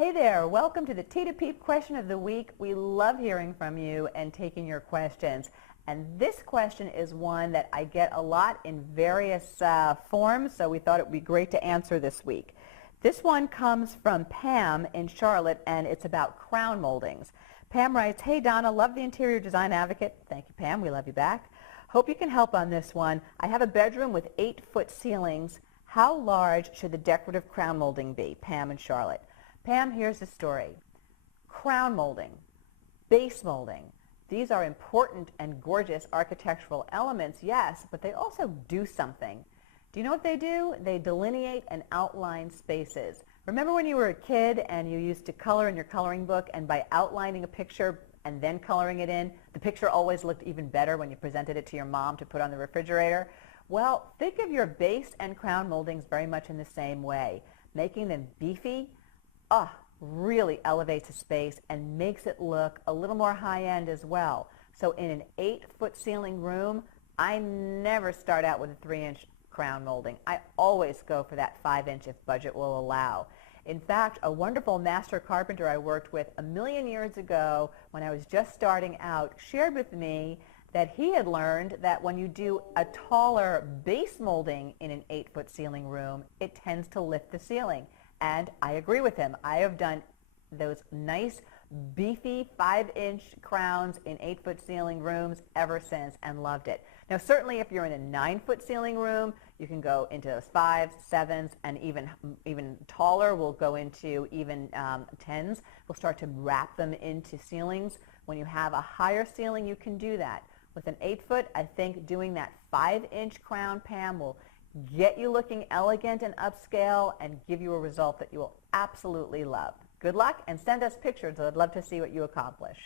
Hey there, welcome to the Tea to Peep question of the week. We love hearing from you and taking your questions. And this question is one that I get a lot in various forms, so we thought it would be great to answer this week. This one comes from Pam in Charlotte, and it's about crown moldings. Pam writes, "Hey Donna, love the interior design advocate." Thank you, Pam. We love you back. Hope you can help on this one. I have a bedroom with 8-foot ceilings. How large should the decorative crown molding be? Pam in Charlotte. Pam, here's the story. Crown molding, base molding, these are important and gorgeous architectural elements, yes, but they also do something. Do you know what they do? They delineate and outline spaces. Remember when you were a kid and you used to color in your coloring book, and by outlining a picture and then coloring it in, the picture always looked even better when you presented it to your mom to put on the refrigerator? Well, think of your base and crown moldings very much in the same way. Making them beefy really elevates a space and makes it look a little more high-end as well. So in an 8-foot ceiling room, I never start out with a 3-inch crown molding. I always go for that 5-inch if budget will allow. In fact, a wonderful master carpenter I worked with a million years ago when I was just starting out shared with me that he had learned that when you do a taller base molding in an 8-foot ceiling room, it tends to lift the ceiling. And I agree with him. I have done those nice, beefy 5-inch crowns in 8-foot ceiling rooms ever since and loved it. Now, certainly if you're in a 9-foot ceiling room, you can go into those 5s, 7s, and even taller. We'll go into even 10s. We'll start to wrap them into ceilings. When you have a higher ceiling, you can do that. With an 8-foot, I think doing that 5-inch crown, Pam, will get you looking elegant and upscale and give you a result that you will absolutely love. Good luck, and send us pictures. I'd love to see what you accomplish.